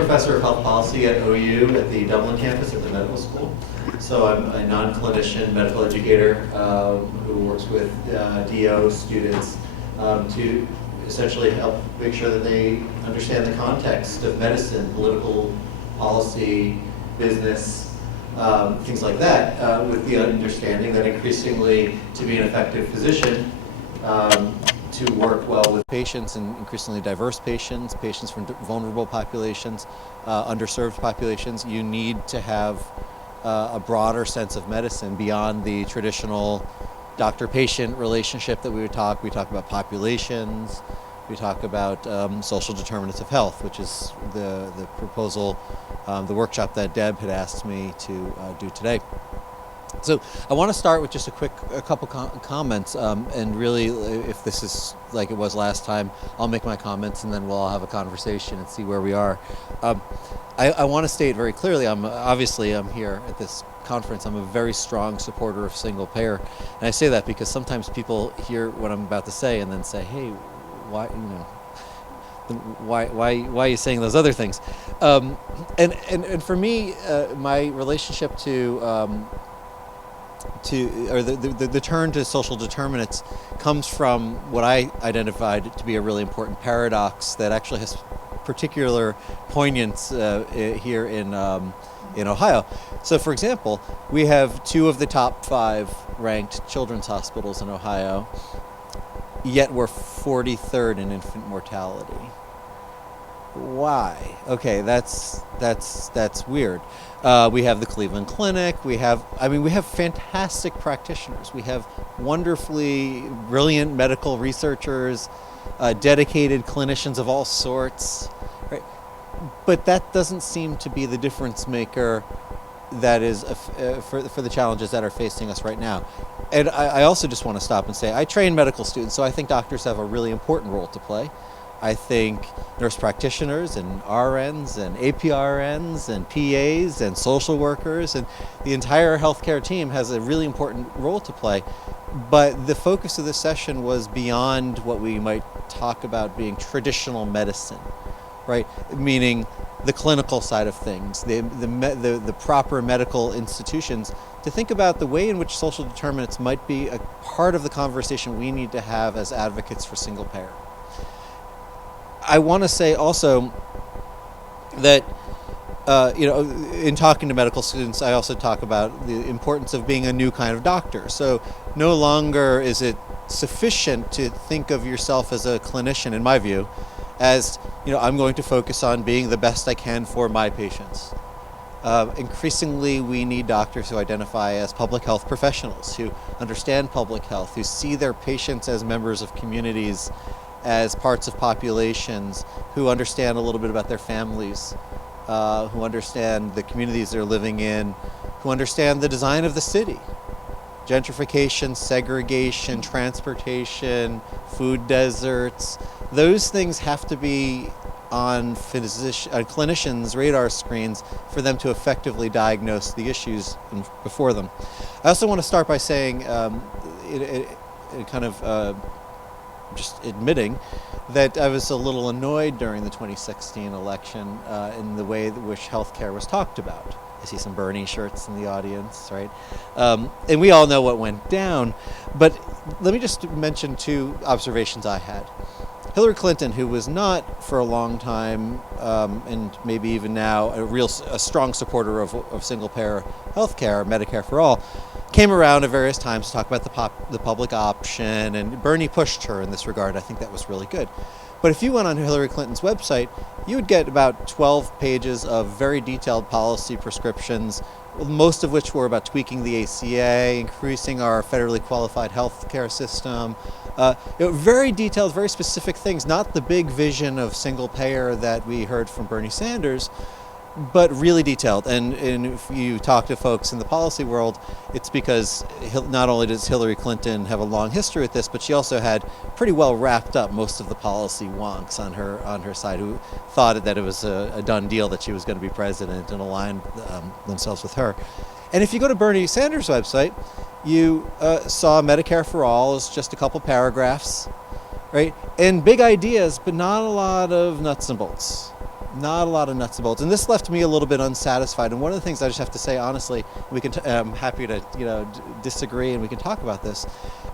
professor of health policy at OU at the Dublin campus at the medical school. So I'm a non-clinician medical educator who works with DO students to essentially help make sure that they understand the context of medicine, political policy, business, things like that, with the understanding that increasingly to be an effective physician, to work well with patients and increasingly diverse patients, patients from vulnerable populations, underserved populations, you need to have a broader sense of medicine beyond the traditional doctor-patient relationship that we talk about populations, we talk about social determinants of health, which is the proposal, the workshop that Deb had asked me to do today. So I want to start with just a couple comments, and really, if this is like it was last time, I'll make my comments and then we'll all have a conversation and see where we are. I want to state very clearly, I'm here at this conference. I'm a very strong supporter of single payer, and I say that because sometimes people hear what I'm about to say and then say, "Hey, why are you saying those other things?" And for me, my relationship to the turn to social determinants comes from what I identified to be a really important paradox that actually has particular poignance here in Ohio. So, for example, we have 2 of the top 5 ranked children's hospitals in Ohio, yet we're 43rd in infant mortality. Why? Okay, that's weird. We have the Cleveland Clinic. We have fantastic practitioners. We have wonderfully brilliant medical researchers, dedicated clinicians of all sorts, right? But that doesn't seem to be the difference maker that is for the challenges that are facing us right now. And I also just want to stop and say, I train medical students, so I think doctors have a really important role to play. I think nurse practitioners and RNs and APRNs and PAs and social workers and the entire healthcare team has a really important role to play. But the focus of this session was beyond what we might talk about being traditional medicine, right? Meaning the clinical side of things, the proper medical institutions, to think about the way in which social determinants might be a part of the conversation we need to have as advocates for single payer. I want to say also that, in talking to medical students, I also talk about the importance of being a new kind of doctor. So no longer is it sufficient to think of yourself as a clinician, in my view, as, I'm going to focus on being the best I can for my patients. Increasingly, we need doctors who identify as public health professionals, who understand public health, who see their patients as members of communities, as parts of populations, who understand a little bit about their families, who understand the communities they're living in, who understand the design of the city. Gentrification, segregation, transportation, food deserts, those things have to be on clinicians' radar screens for them to effectively diagnose the issues before them. I also want to start by saying, just admitting that I was a little annoyed during the 2016 election in the way in which healthcare was talked about. I see some Bernie shirts in the audience, right? And we all know what went down, but let me just mention 2 observations I had. Hillary Clinton, who was not for a long time, and maybe even now, a strong supporter of single-payer healthcare, Medicare for all, came around at various times to talk about the public option, and Bernie pushed her in this regard. I think that was really good. But if you went on Hillary Clinton's website, you would get about 12 pages of very detailed policy prescriptions, most of which were about tweaking the ACA, increasing our federally qualified healthcare system. Very detailed, very specific things, not the big vision of single payer that we heard from Bernie Sanders, but really detailed. And if you talk to folks in the policy world, it's because not only does Hillary Clinton have a long history with this, but she also had pretty well wrapped up most of the policy wonks on her side, who thought that it was a done deal that she was going to be president and aligned themselves with her. And if you go to Bernie Sanders' website, you saw Medicare for all as just a couple paragraphs, right? And big ideas, but not a lot of nuts and bolts. Not a lot of nuts and bolts, and this left me a little bit unsatisfied. And one of the things I just have to say honestly, we can I'm happy to disagree, and we can talk about this.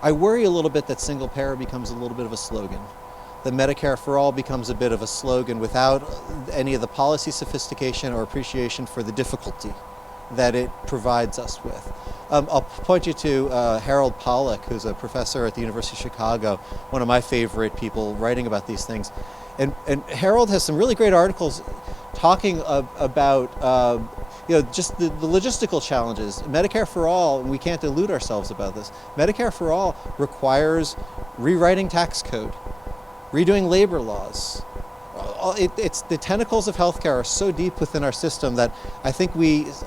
I worry a little bit that single payer becomes a little bit of a slogan, that Medicare for all becomes a bit of a slogan without any of the policy sophistication or appreciation for the difficulty that it provides us with. I'll point you to Harold Pollack, who's a professor at the University of Chicago, one of my favorite people writing about these things. And Harold has some really great articles talking about just the logistical challenges. Medicare for all, and we can't delude ourselves about this, Medicare for all requires rewriting tax code, redoing labor laws. It's the tentacles of healthcare are so deep within our system that I think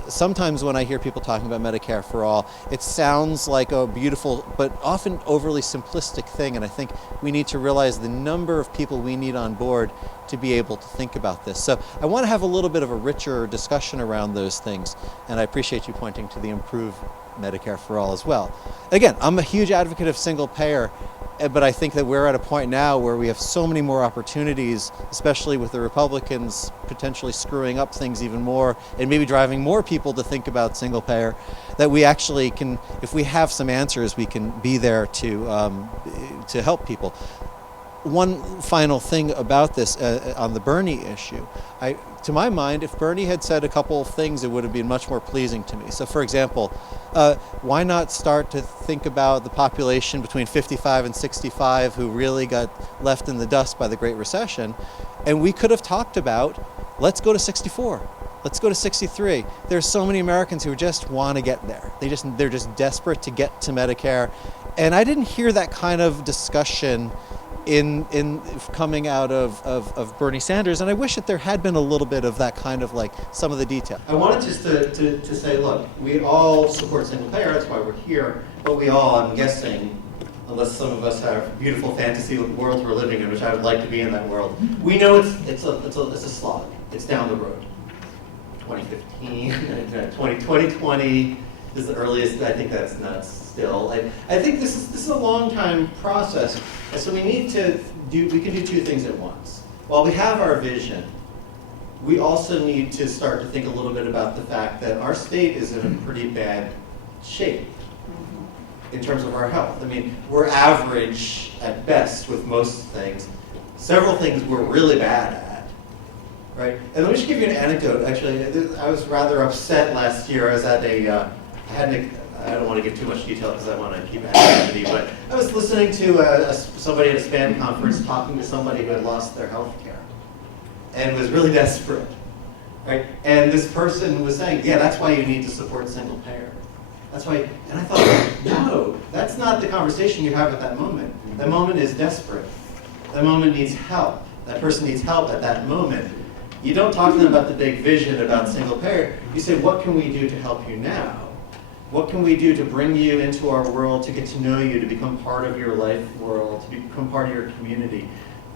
sometimes when I hear people talking about Medicare for all, it sounds like a beautiful but often overly simplistic thing, and I think we need to realize the number of people we need on board to be able to think about this. So I want to have a little bit of a richer discussion around those things, and I appreciate you pointing to the improved Medicare for all as well. Again, I'm a huge advocate of single payer, but I think that we're at a point now where we have so many more opportunities, especially with the Republicans potentially screwing up things even more and maybe driving more people to think about single payer, that we actually can, if we have some answers, we can be there to help people. One final thing about this on the Bernie issue, to my mind, if Bernie had said a couple of things, it would have been much more pleasing to me. So for example, why not start to think about the population between 55 and 65 who really got left in the dust by the Great Recession, and we could have talked about, let's go to 64. Let's go to 63. There's so many Americans who just want to get there. They're just desperate to get to Medicare. And I didn't hear that kind of discussion in coming out of Bernie Sanders, and I wish that there had been a little bit of that kind of like some of the detail. I wanted just to say, look, we all support single payer, that's why we're here, but we all, I'm guessing, unless some of us have beautiful fantasy worlds we're living in, which I would like to be in that world, we know it's a slog. It's down the road. 2015, 2020 is the earliest. I think that's nuts still. I think this is a long time process, and so we can do two things at once. While we have our vision, we also need to start to think a little bit about the fact that our state is in a pretty bad shape in terms of our health. I mean, we're average at best with most things. Several things we're really bad at. Right? And let me just give you an anecdote. Actually, I was rather upset last year. I was at I don't want to give too much detail because I want to keep anonymity, but I was listening to somebody at a SPAN conference talking to somebody who had lost their health care and was really desperate. Right? And this person was saying, yeah, that's why you need to support single payer. That's why, and I thought, no, that's not the conversation you have at that moment. That moment is desperate. That moment needs help. That person needs help at that moment. You don't talk to them about the big vision about single payer. You say, what can we do to help you now? What can we do to bring you into our world, to get to know you, to become part of your life world, to become part of your community?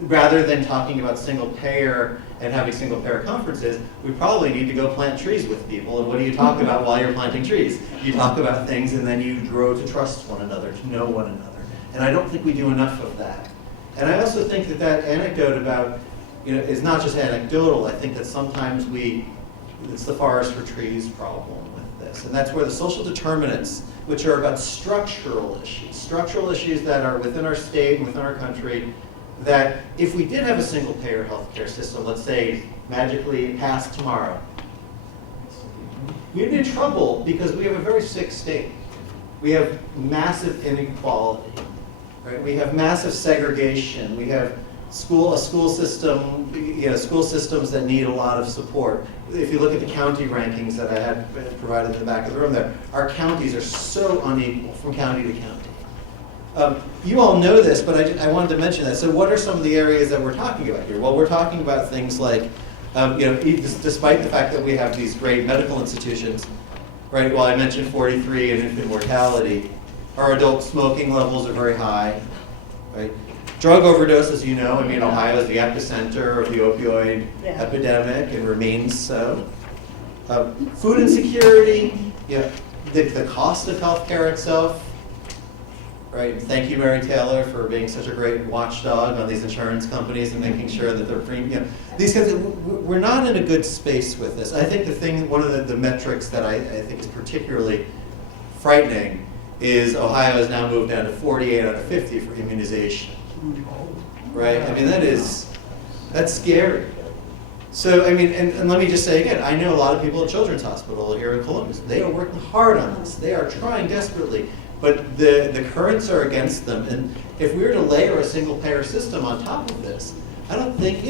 Rather than talking about single payer and having single payer conferences, we probably need to go plant trees with people. And what do you talk about while you're planting trees? You talk about things and then you grow to trust one another, to know one another. And I don't think we do enough of that. And I also think that anecdote about, is not just anecdotal. I think that sometimes it's the forest for trees problem with this. And that's where the social determinants, which are about structural issues that are within our state and within our country, that if we did have a single payer healthcare system, let's say magically passed tomorrow, we'd be in trouble because we have a very sick state. We have massive inequality, right? We have massive segregation. We have school system, school systems that need a lot of support. If you look at the county rankings that I had provided in the back of the room there, our counties are so unequal from county to county. You all know this, but I wanted to mention that. So what are some of the areas that we're talking about here? Well, we're talking about things like, despite the fact that we have these great medical institutions, right? Well, I mentioned 43 and infant mortality. Our adult smoking levels are very high, right? Drug overdose, as you know, Ohio is the epicenter of the opioid epidemic and remains so. Food insecurity, the cost of healthcare itself, right? Thank you, Mary Taylor, for being such a great watchdog on these insurance companies and making sure that they're premium. These kinds of, we're not in a good space with this. I think one of the metrics that I think is particularly frightening is Ohio has now moved down to 48 out of 50 for immunization, right? I mean, that's scary. So, I mean, and let me just say again, I know a lot of people at Children's Hospital here in Columbus. They are working hard on this. They are trying desperately, but the currents are against them. And if we were to layer a single-payer system on top of this, I don't think,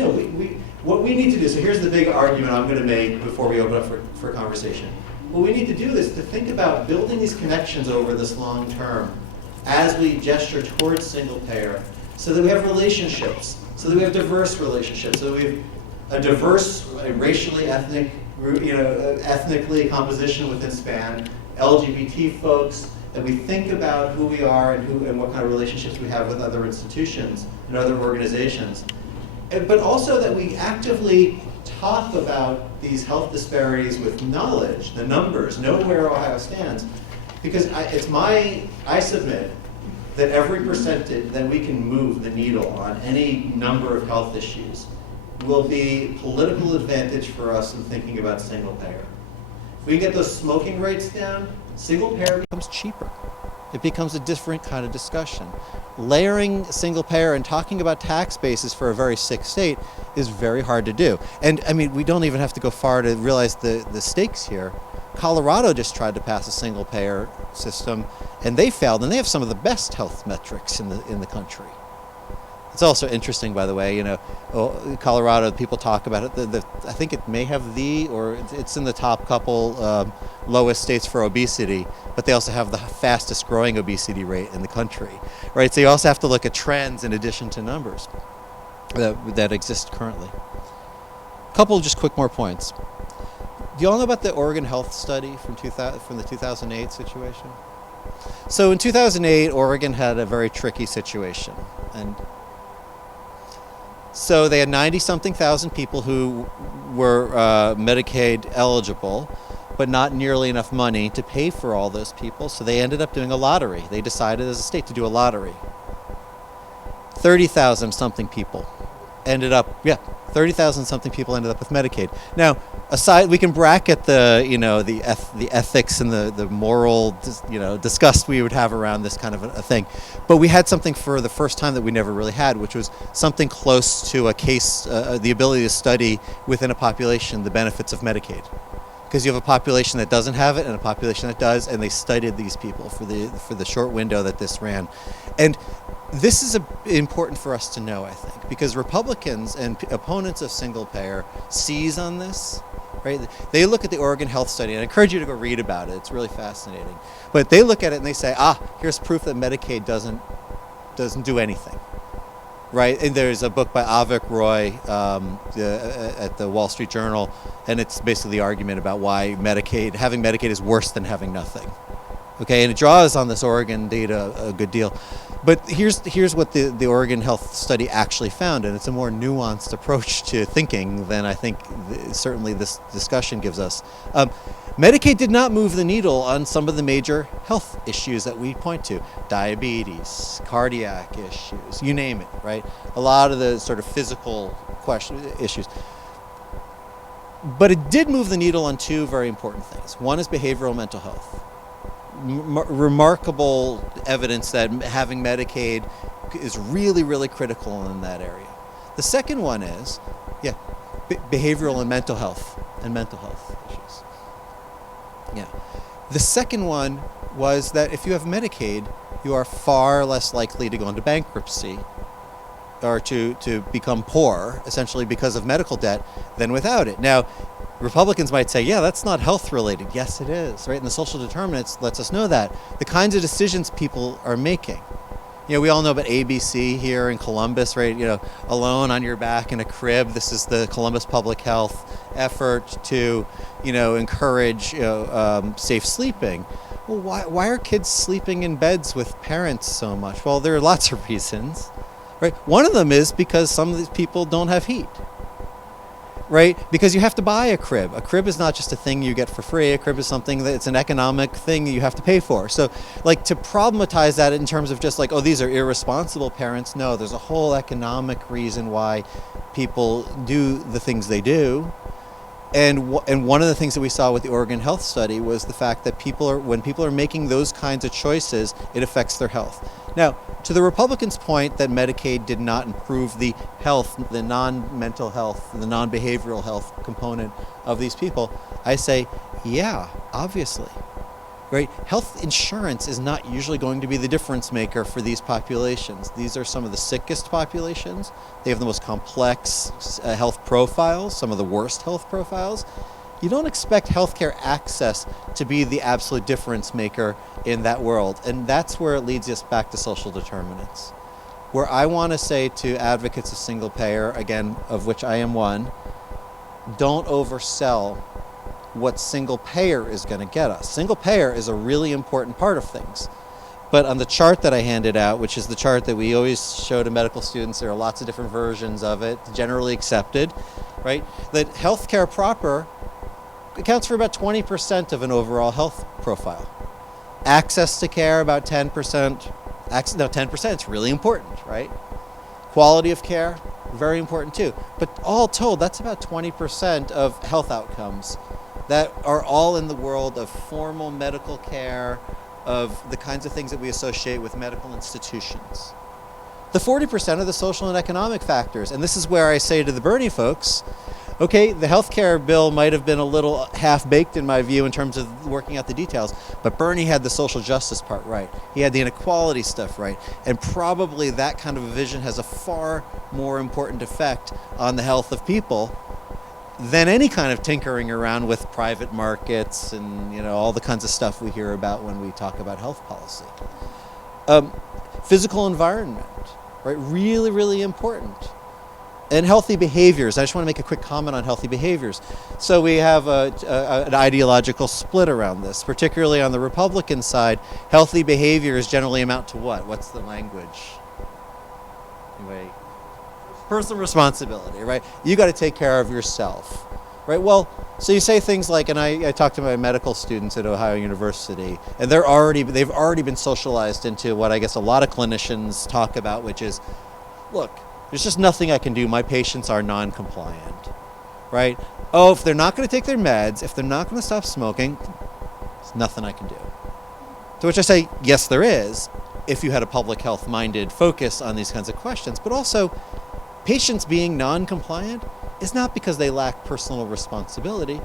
what we need to do, so here's the big argument I'm going to make before we open up for conversation. What we need to do is to think about building these connections over this long term as we gesture towards single payer, so that we have relationships, so that we have diverse relationships, so that we have a diverse, racially, ethnically composition within SPAN, LGBT folks, that we think about who we are and what kind of relationships we have with other institutions and other organizations. But also that we actively talk about these health disparities with knowledge, the numbers, know where Ohio stands. Because I submit that every percentage that we can move the needle on any number of health issues will be political advantage for us in thinking about single payer. If we get those smoking rates down, single payer becomes cheaper. It becomes a different kind of discussion. Layering single payer and talking about tax bases for a very sick state is very hard to do. And I mean, we don't even have to go far to realize the stakes here. Colorado just tried to pass a single payer system and they failed, and they have some of the best health metrics in the country. It's also interesting, by the way, Colorado, people talk about it. I think it may have or it's in the top couple lowest states for obesity, but they also have the fastest growing obesity rate in the country, right? So you also have to look at trends in addition to numbers that exist currently. A couple just quick more points. Do you all know about the Oregon Health Study from the 2008 situation? So in 2008, Oregon had a very tricky situation, and so they had 90-something thousand people who were Medicaid eligible, but not nearly enough money to pay for all those people, so they ended up doing a lottery. They decided as a state to do a lottery. 30,000-something people ended up, 30,000-something people ended up with Medicaid. Now, aside, we can bracket the ethics and the moral, disgust we would have around this kind of a thing. But we had something for the first time that we never really had, which was something close to a case, the ability to study within a population the benefits of Medicaid. Because you have a population that doesn't have it and a population that does, and they studied these people for the short window that this ran. And this is important for us to know, I think, because Republicans and opponents of single payer seize on this, right? They look at the Oregon Health Study, and I encourage you to go read about it. It's really fascinating. But they look at it and they say, here's proof that Medicaid doesn't do anything, right? And there's a book by Avik Roy at the Wall Street Journal, and it's basically the argument about why having Medicaid is worse than having nothing. Okay, and it draws on this Oregon data a good deal. But here's what the Oregon Health Study actually found, and it's a more nuanced approach to thinking than I think certainly this discussion gives us. Medicaid did not move the needle on some of the major health issues that we point to. Diabetes, cardiac issues, you name it, right? A lot of the sort of physical issues. But it did move the needle on two very important things. One is behavioral mental health. Remarkable evidence that having Medicaid is really, really critical in that area. The second one is, behavioral and mental health issues. Yeah. The second one was that if you have Medicaid, you are far less likely to go into bankruptcy or to become poor, essentially because of medical debt, than without it. Now, Republicans might say, that's not health related. Yes, it is, right? And the social determinants lets us know that. The kinds of decisions people are making. We all know about ABC here in Columbus, right? Alone on your back in a crib. This is the Columbus Public Health effort to, encourage safe sleeping. Well, why are kids sleeping in beds with parents so much? Well, there are lots of reasons, right? One of them is because some of these people don't have heat. Right? Because you have to buy a crib. A crib is not just a thing you get for free. A crib is something it's an economic thing you have to pay for. So, to problematize that in terms of just these are irresponsible parents, no, there's a whole economic reason why people do the things they do. And one of the things that we saw with the Oregon Health Study was the fact that when people are making those kinds of choices, it affects their health. Now, to the Republicans' point that Medicaid did not improve the health, the non-mental health, the non-behavioral health component of these people, I say, yeah, obviously. Right? Health insurance is not usually going to be the difference maker for these populations. These are some of the sickest populations. They have the most complex health profiles, some of the worst health profiles. You don't expect healthcare access to be the absolute difference maker in that world. And that's where it leads us back to social determinants. Where I want to say to advocates of single payer, again, of which I am one, don't oversell what single payer is going to get us. Single payer is a really important part of things. But on the chart that I handed out, which is the chart that we always show to medical students, there are lots of different versions of it, generally accepted, right? That healthcare proper accounts for about 20% of an overall health profile. Access to care, about 10%. 10% is really important, right? Quality of care, very important too. But all told, that's about 20% of health outcomes that are all in the world of formal medical care, of the kinds of things that we associate with medical institutions. The 40% are the social and economic factors. And this is where I say to the Bernie folks, okay, the healthcare bill might have been a little half-baked in my view in terms of working out the details, but Bernie had the social justice part right. He had the inequality stuff right. And probably that kind of a vision has a far more important effect on the health of people than any kind of tinkering around with private markets and all the kinds of stuff we hear about when we talk about health policy. Physical environment, right? Really, really important. And healthy behaviors. I just want to make a quick comment on healthy behaviors. So we have an ideological split around this, particularly on the Republican side. Healthy behaviors generally amount to what? What's the language? Anyway, personal responsibility, right? You got to take care of yourself, right? Well, so you say things like, and I talk to my medical students at Ohio University, and they've already been socialized into what I guess a lot of clinicians talk about, which is, look, there's just nothing I can do. My patients are non-compliant, right? Oh, if they're not going to take their meds, if they're not going to stop smoking, there's nothing I can do. To which I say, yes, there is, if you had a public health-minded focus on these kinds of questions, but also patients being non-compliant is not because they lack personal responsibility.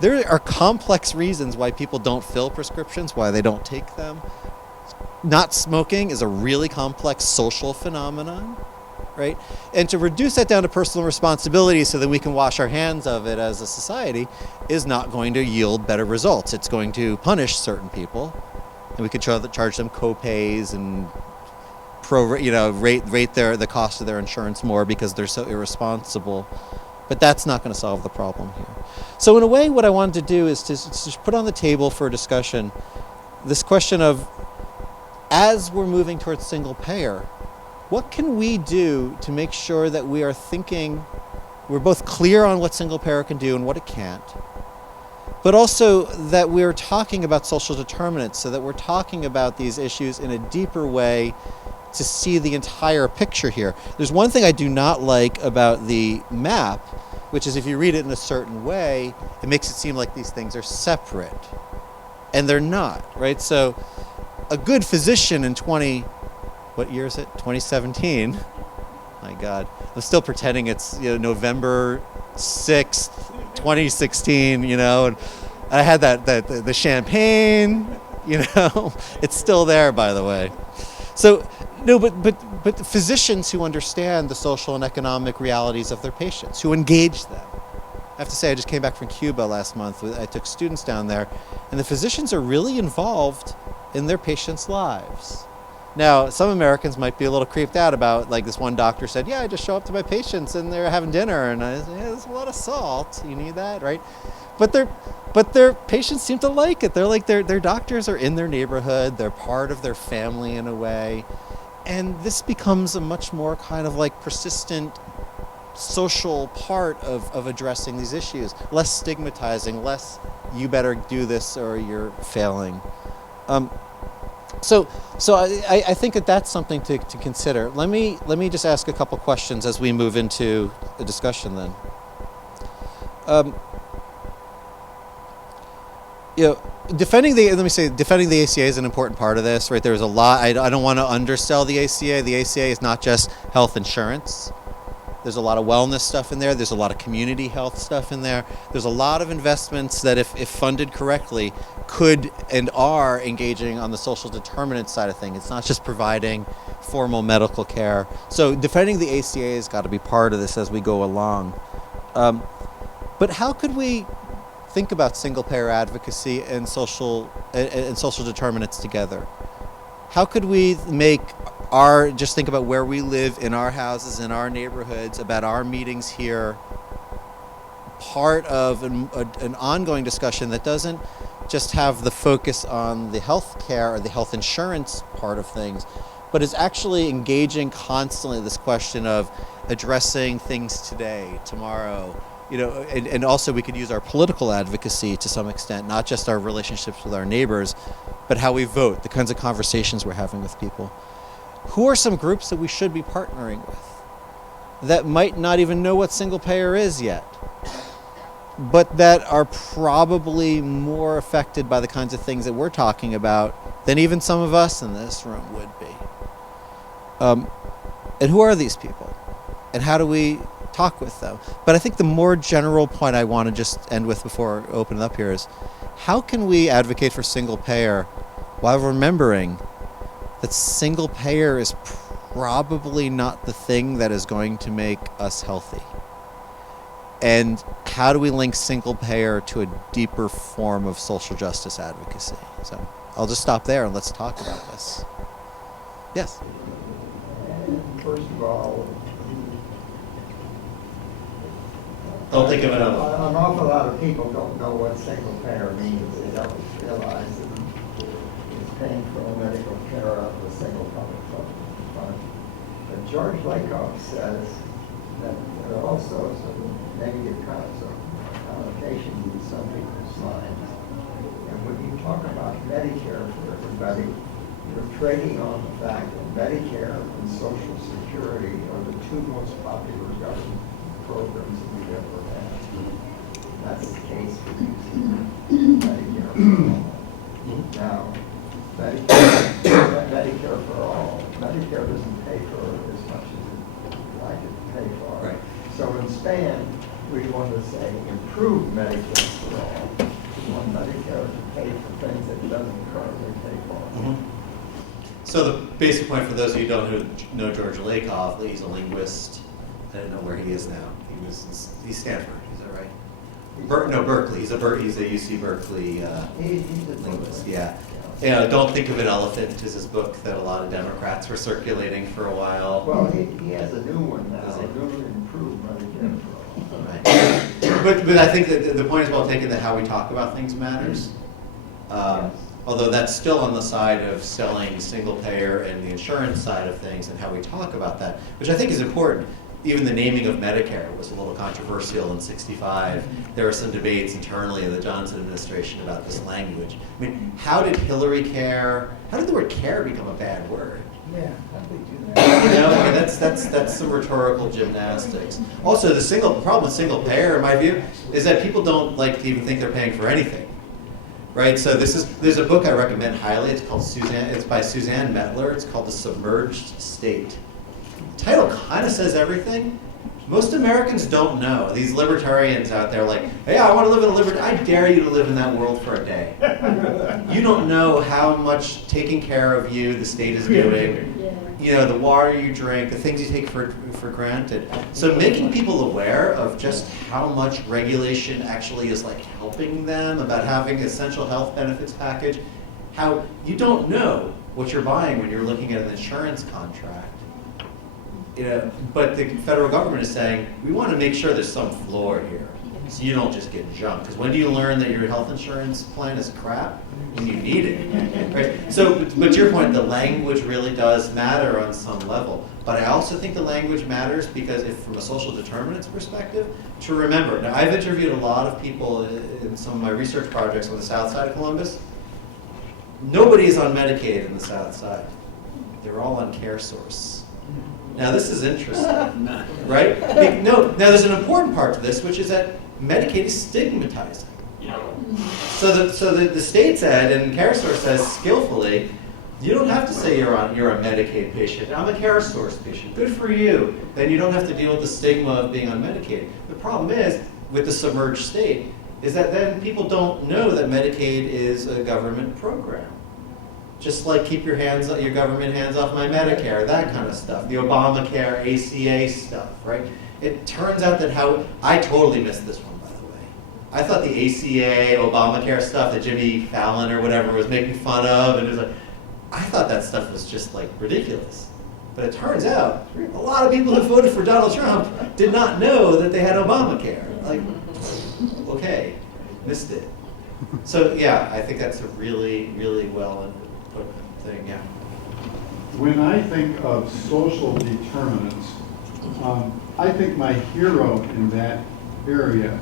There are complex reasons why people don't fill prescriptions, why they don't take them. Not smoking is a really complex social phenomenon, right? And to reduce that down to personal responsibility so that we can wash our hands of it as a society is not going to yield better results. It's going to punish certain people, and we could charge them co-pays and rate the cost of their insurance more because they're so irresponsible. But that's not going to solve the problem here. So in a way, what I wanted to do is to just put on the table for discussion this question of, as we're moving towards single payer, what can we do to make sure that we are thinking, we're both clear on what single payer can do and what it can't, but also that we're talking about social determinants, so that we're talking about these issues in a deeper way to see the entire picture here. There's one thing I do not like about the map, which is if you read it in a certain way, it makes it seem like these things are separate. And they're not, right? So a good physician in 2017? My God. I'm still pretending it's November 6th, 2016, and I had the champagne, It's still there, by the way. So, no, but physicians who understand the social and economic realities of their patients, who engage them. I have to say, I just came back from Cuba last month. I took students down there, and the physicians are really involved in their patients' lives. Now, some Americans might be a little creeped out about, like this one doctor said, yeah, I just show up to my patients and they're having dinner, and I say, yeah, there's a lot of salt. You need that, right? But their patients seem to like it. They're like, their doctors are in their neighborhood. They're part of their family in a way. And this becomes a much more kind of like persistent social part of addressing these issues. Less stigmatizing, less you better do this or you're failing. So I think that that's something to consider. Let me just ask a couple questions as we move into the discussion then. Defending the ACA is an important part of this, right? There's a lot. I don't want to undersell the ACA. The ACA is not just health insurance. There's a lot of wellness stuff in there. There's a lot of community health stuff in there. There's a lot of investments that, if funded correctly, could and are engaging on the social determinant side of things. It's not just providing formal medical care. So defending the ACA has got to be part of this as we go along. But how could we think about single-payer advocacy and social determinants together? How could we make just think about where we live in our houses, in our neighborhoods, about our meetings here, part of an ongoing discussion that doesn't just have the focus on the health care or the health insurance part of things, but is actually engaging constantly this question of addressing things today, tomorrow, and also we could use our political advocacy to some extent, not just our relationships with our neighbors, but how we vote, the kinds of conversations we're having with people. Who are some groups that we should be partnering with that might not even know what single payer is yet, but that are probably more affected by the kinds of things that we're talking about than even some of us in this room would be? And who are these people? And how do we talk with them? But I think the more general point I want to just end with before opening up here is, how can we advocate for single payer while remembering that single payer is probably not the thing that is going to make us healthy? And how do we link single payer to a deeper form of social justice advocacy? So I'll just stop there and let's talk about this. Yes? First of all, don't think of it an awful lot of people don't know what single payer means. They don't realize that it's paying for all medical care out of a single public fund. But George Lakoff says that there are all sorts of negative connotations in some people's minds. And when you talk about Medicare for everybody, you're trading on the fact that Medicare and Social Security are the two most popular government programs that we've ever had. That's the case for using Medicare for all. Now, Medicare for all, Medicare doesn't pay for as much as it'd like it to pay for. Right. So in SPAN, we want to say improve Medicare for all. We want Medicare to pay for things that it doesn't currently pay for. Mm-hmm. So the basic point for those of you who don't know George Lakoff, he's a linguist. I don't know where he is now. He's Stanford, is that right? Berkeley. He's a UC Berkeley linguist. Yeah. Don't Think of an Elephant is his book that a lot of Democrats were circulating for a while. Well, he has a new one now. A new improved Medicare for all. Right. But I think that the point is well taken that how we talk about things matters. Although that's still on the side of selling single payer and the insurance side of things and how we talk about that, which I think is important. Even the naming of Medicare was a little controversial in '65. There were some debates internally in the Johnson administration about this language. I mean, how did the word care become a bad word? Yeah, how did they do that? That's some rhetorical gymnastics. Also, the problem with single payer, in my view, is that people don't like to even think they're paying for anything. Right, so there's a book I recommend highly. It's by Suzanne Mettler. It's called The Submerged State. The title kind of says everything. Most Americans don't know. These libertarians out there like, hey, I want to live in a liberty. I dare you to live in that world for a day. You don't know how much taking care of you the state is doing. The water you drink, the things you take for granted. So making people aware of just how much regulation actually is like helping them, about having an essential health benefits package, how you don't know what you're buying when you're looking at an insurance contract. But the federal government is saying, we want to make sure there's some floor here, so you don't just get junked. Because when do you learn that your health insurance plan is crap? When you need it, right? So, but to your point, the language really does matter on some level. But I also think the language matters because from a social determinants perspective, to remember. Now, I've interviewed a lot of people in some of my research projects on the south side of Columbus. nobody is on Medicaid in the South Side. They're all on CareSource. Now this is interesting, right? No, now there's an important part to this, which is that Medicaid is stigmatizing. So the state's ed and CareSource says skillfully, you don't have to say you're a Medicaid patient. I'm a CareSource patient. Good for you. Then you don't have to deal with the stigma of being on Medicaid. The problem is, with the submerged state, is that then people don't know that Medicaid is a government program. Just like keep your government hands off my Medicare, that kind of stuff. The Obamacare, ACA stuff, right? It turns out that I totally missed this one, by the way. I thought the ACA, Obamacare stuff that Jimmy Fallon or whatever was making fun of, and it was like, I thought that stuff was just like ridiculous. But it turns out a lot of people who voted for Donald Trump did not know that they had Obamacare. Like, okay, missed it. So yeah, I think that's a really, really well put thing, yeah. When I think of social determinants, I think my hero in that area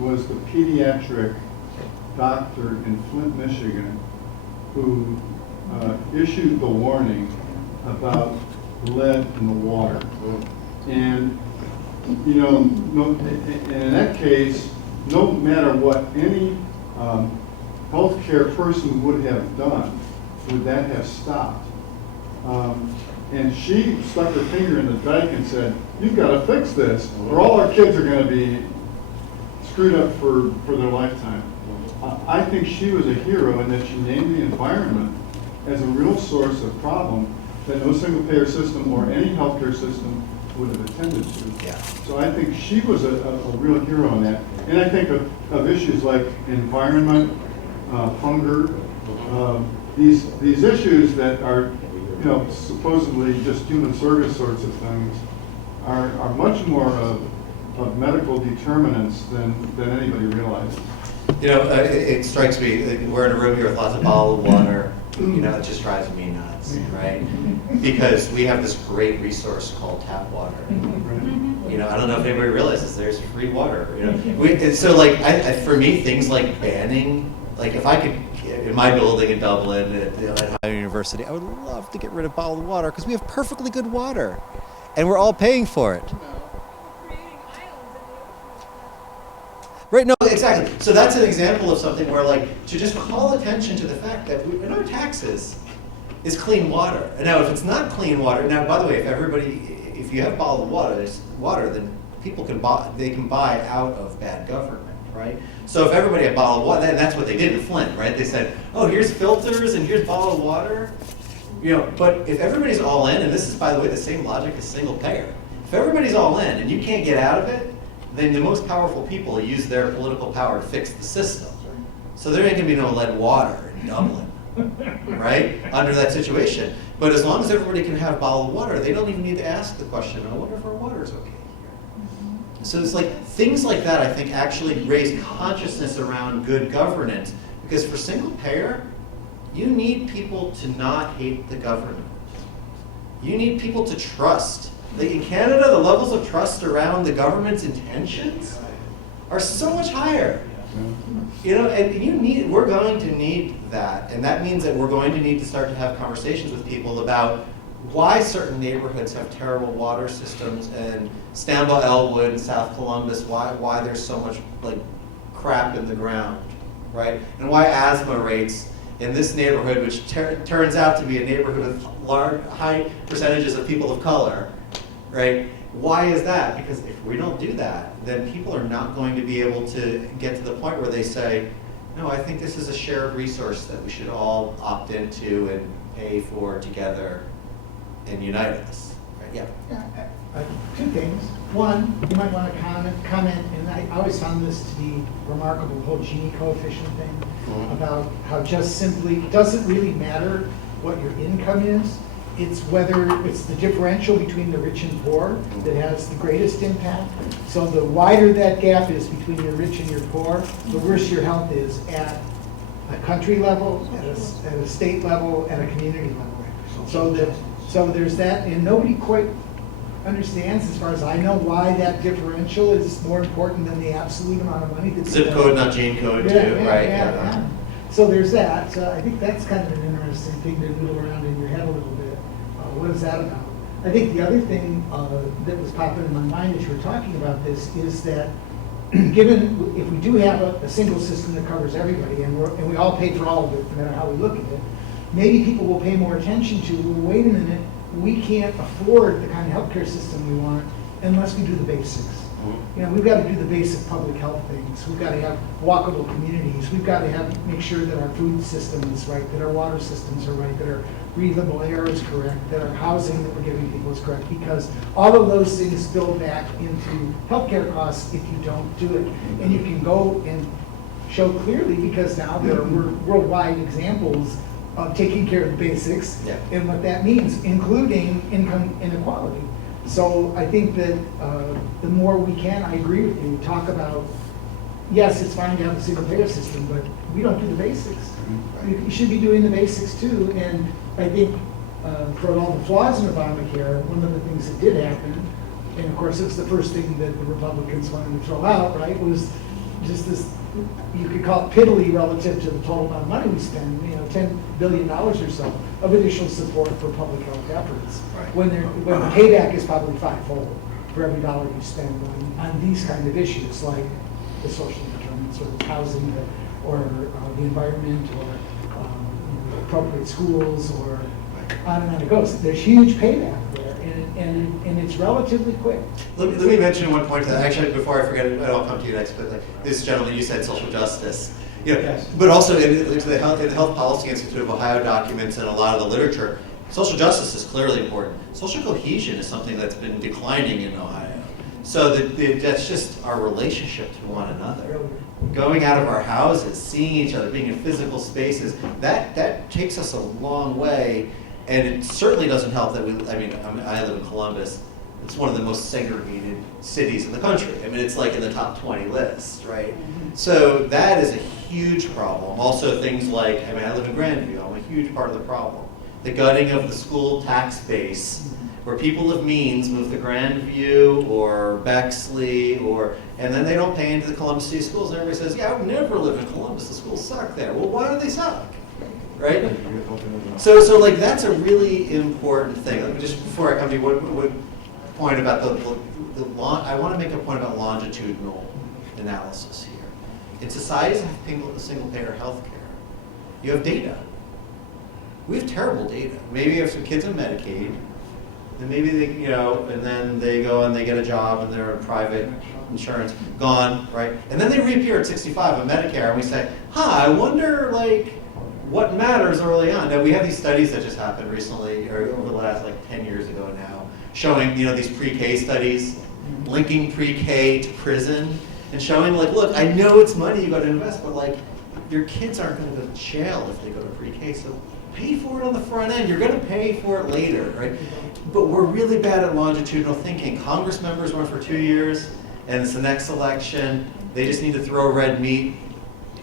was the pediatric doctor in Flint, Michigan, who issued the warning about lead in the water. And, you know, in that case, no matter what any healthcare person would have done, would that have stopped. And she stuck her finger in the dike and said, you've got to fix this, or all our kids are going to be screwed up for their lifetime. I think she was a hero in that she named the environment as a real source of problem that no single-payer system or any healthcare system would have attended to. Yeah. So I think she was a real hero in that. And I think of issues like environment, hunger, these issues that are, you know, supposedly just human service sorts of things are much more of medical determinants than anybody realizes. You know, it strikes me, we're in a room here with lots of bottled water. You know, it just drives me nuts, right? Because we have this great resource called tap water. You know, I don't know if anybody realizes there's free water. You know, so like, for me, things like banning, like if I could, in my building in Dublin at High University, I would love to get rid of bottled water because we have perfectly good water, and we're all paying for it. Right, no, exactly. So that's an example of something where, like, to just call attention to the fact that in our taxes is clean water. And now, if it's not clean water, now, by the way, if you have bottled water, then people can buy out of bad government, right? So if everybody had bottled water, and that's what they did in Flint, right? They said, oh, here's filters and here's bottled water. You know, but if everybody's all in, and this is, by the way, the same logic as single payer. If everybody's all in and you can't get out of it, then the most powerful people use their political power to fix the system. So there ain't gonna be no lead water in Dublin, right? Under that situation. But as long as everybody can have bottled water, they don't even need to ask the question, I wonder if our water's okay here. So it's like, things like that I think actually raise consciousness around good governance. Because for single payer, you need people to not hate the government. You need people to trust. Like in Canada, the levels of trust around the government's intentions are so much higher. You know, and we're going to need that. And that means that we're going to need to start to have conversations with people about why certain neighborhoods have terrible water systems, and Stambaugh, Elwood, and South Columbus, why there's so much like crap in the ground, right? And why asthma rates in this neighborhood, which turns out to be a neighborhood with high percentages of people of color, right? Why is that? Because if we don't do that, then people are not going to be able to get to the point where they say, no, I think this is a shared resource that we should all opt into and pay for together and unite us. Right? Yeah. Two things. One, you might want to comment, and I always found this to be remarkable, the whole Gini coefficient thing, about how just simply, it doesn't really matter what your income is. It's whether it's the differential between the rich and poor that has the greatest impact. So the wider that gap is between your rich and your poor, the worse your health is at a country level, at a state level, at a community level. So there's that, and nobody quite understands, as far as I know, why that differential is more important than the absolute amount of money that's Zip code, not gene code, too, right? Yeah. So there's that. So I think that's kind of an interesting thing to noodle around in your head a little bit. What is that about? I think the other thing that was popping in my mind as you were talking about this is that given if we do have a single system that covers everybody and we all pay for all of it, no matter how we look at it, maybe people will pay more attention to, well, wait a minute, we can't afford the kind of healthcare system we want unless we do the basics. You know, we've got to do the basic public health things. We've got to have walkable communities. We've got to make sure that our food system is right, that our water systems are right, that our breathable air is correct, that our housing that we're giving people is correct, because all of those things spill back into healthcare costs if you don't do it. And you can go and show clearly, because now there are worldwide examples of taking care of the basics and what that means, including income inequality. So I think that the more we can, I agree with you, talk about, yes, it's fine to have a single payer system, but we don't do the basics. You should be doing the basics too. And I think for all the flaws in Obamacare, one of the things that did happen, and of course it's the first thing that the Republicans wanted to throw out, right, was just this, you could call it piddly relative to the total amount of money we spend, you know, $10 billion or so of additional support for public health efforts. Right. When the payback is probably fivefold for every dollar you spend on these kind of issues, like the social determinants or the housing or the environment or appropriate schools or on and on it goes. There's huge payback there, and it's relatively quick. Let me mention one point to that. Actually, before I forget it, I'll come to you next. But like this gentleman, you said social justice. You know, Yes. But also in the Health Policy Institute of Ohio documents and a lot of the literature, social justice is clearly important. Social cohesion is something that's been declining in Ohio. So that's just our relationship to one another. Going out of our houses, seeing each other, being in physical spaces, that takes us a long way. And it certainly doesn't help that I live in Columbus. It's one of the most segregated cities in the country. I mean, it's like in the top 20 list, right? So that is a huge problem. Also things like, I live in Grandview, I'm a huge part of the problem. The gutting of the school tax base, where people of means move to Grandview or Bexley, and then they don't pay into the Columbus City Schools, and everybody says, yeah, I would never live in Columbus, the schools suck there. Well, why do they suck? Right? So like that's a really important thing. Let me just, before I come to you, one point about I want to make a point about longitudinal analysis here. In societies that have single-payer health care, you have data. We have terrible data. Maybe you have some kids on Medicaid, and maybe they, and then they go and they get a job and they're in private insurance, gone, right? And then they reappear at 65 on Medicare, and we say, I wonder, what matters early on? Now, we have these studies that just happened recently, or over the last 10 years ago now, showing these pre-K studies, linking pre-K to prison, and showing look, I know it's money you got to invest, but your kids aren't going to go to jail if they go to pre-K, so pay for it on the front end. You're going to pay for it later, right? But we're really bad at longitudinal thinking. Congress members run for 2 years, and it's the next election. They just need to throw red meat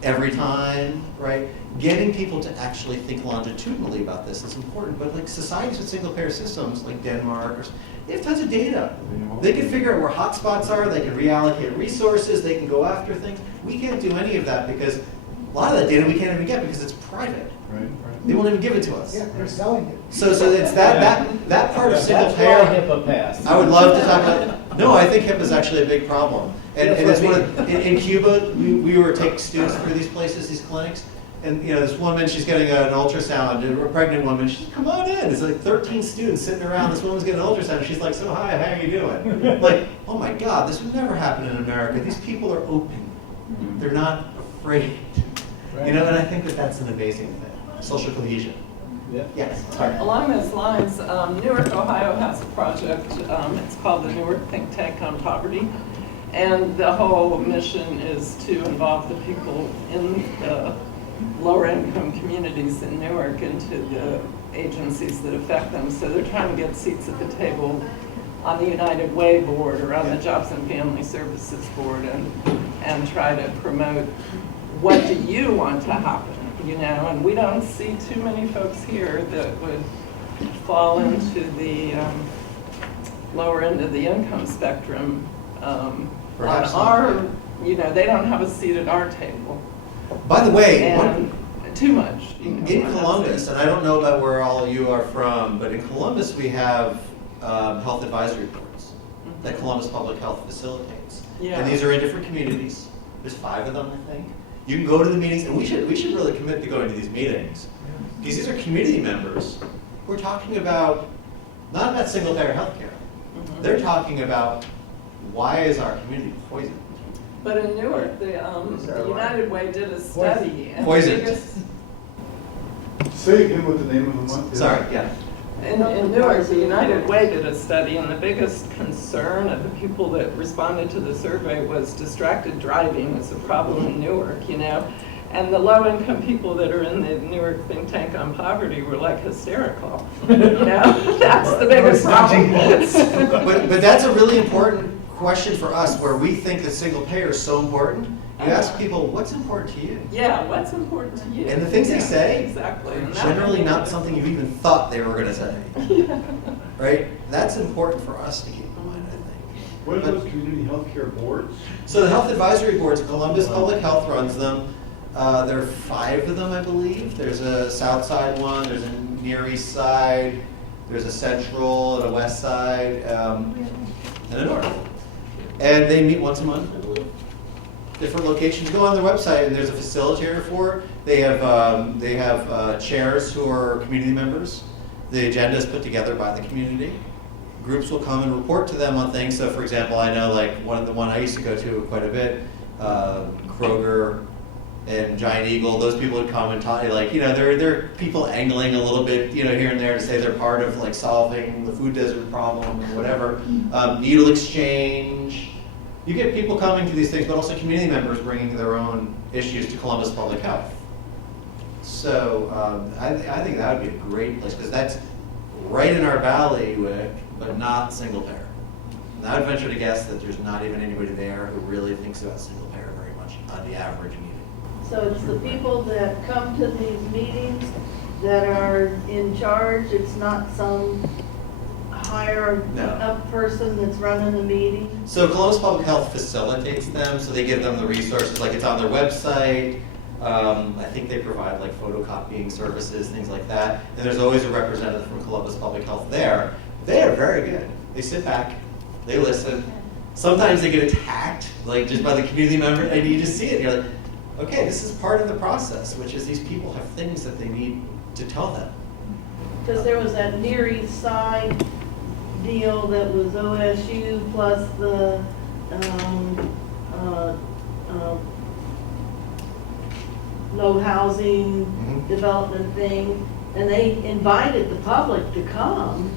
every time, right? Getting people to actually think longitudinally about this is important, but societies with single-payer systems, like Denmark, they have tons of data. They can figure out where hotspots are, they can reallocate resources, they can go after things. We can't do any of that because a lot of that data we can't even get because it's private. Right. They won't even give it to us. Yeah, they're selling it. So it's that part of single-payer. That's why HIPAA passed. I would love to talk about. No, I think HIPAA is actually a big problem. And it's in Cuba, we were taking students through these places, these clinics, and this woman, she's getting an ultrasound, a pregnant woman. She's come on in. It's 13 students sitting around. This woman's getting an ultrasound. She's like, so hi, how are you doing? Oh my God, this would never happen in America. These people are open. They're not afraid. Right. And I think that's an amazing thing. Social cohesion. Yeah. Yes. Along those lines, Newark, Ohio has a project. It's called the Newark Think Tank on Poverty. And the whole mission is to involve the people in the lower income communities in Newark into the agencies that affect them. So they're trying to get seats at the table on the United Way board or on the Jobs and Family Services board and try to promote what do you want to happen, and we don't see too many folks here that would fall into the lower end of the income spectrum. Perhaps on our, they don't have a seat at our table. By the way, And too much. You know, In I'm not Columbus, saying- and I don't know about where all of you are from, but in Columbus we have health advisory boards that Columbus Public Health facilitates. Yeah. And these are in different communities. There's 5 of them, I think. You can go to the meetings, and we should really commit to going to these meetings. Because these are community members who are talking about, not about single-payer healthcare. They're talking about why is our community poisoned? But in Newark, the United Way did a study. And the Poisoned. biggest, Say again what the name of the month is. Sorry, yeah. in Newark, the United Way did a study, and the biggest concern of the people that responded to the survey was distracted driving is a problem in Newark, you know? And the low-income people that are in the Newark think tank on poverty were like hysterical. You know, that's the biggest problem. But that's a really important question for us, where we think that single payer is so important. You ask people, what's important to you? Yeah, what's important to you? And the things they say Exactly. are And that generally would be- not something you even thought they were going to say. Right? That's important for us to keep in mind, I think. What are But- those community healthcare boards? So the health advisory boards, Columbus Public Health runs them. There are 5 of them, I believe. There's a South Side one, there's a Near East Side, there's a Central and a West Side, and a North. And they meet once a month, I believe. Different locations. Go on their website, and there's a facilitator for it. They have chairs who are community members. The agenda is put together by the community. Groups will come and report to them on things. So, for example, I know like the one I used to go to quite a bit, Kroger and Giant Eagle. Those people would come and talk. Like, you know, there are people angling a little bit, you know, here and there to say they're part of like solving the food desert problem or whatever. Needle exchange. You get people coming to these things, but also community members bringing their own issues to Columbus Public Health. So I think that would be a great place, because that's right in our bailiwick, but not single payer. And I would venture to guess that there's not even anybody there who really thinks about single payer very much on the average meeting. So it's the people that come to these meetings that are in charge, it's not some higher No. up person that's running the meeting? So Columbus Public Health facilitates them, so they give them the resources, like it's on their website. I think they provide like photocopying services, things like that. And there's always a representative from Columbus Public Health there. They are very good. They sit back, they listen. Sometimes they get attacked, like just by the community member, and you just see it. You're like, okay, this is part of the process, which is these people have things that they need to tell them. Because there was that Near East Side deal that was OSU plus the, low housing Mhm. development thing, and they invited the public to come,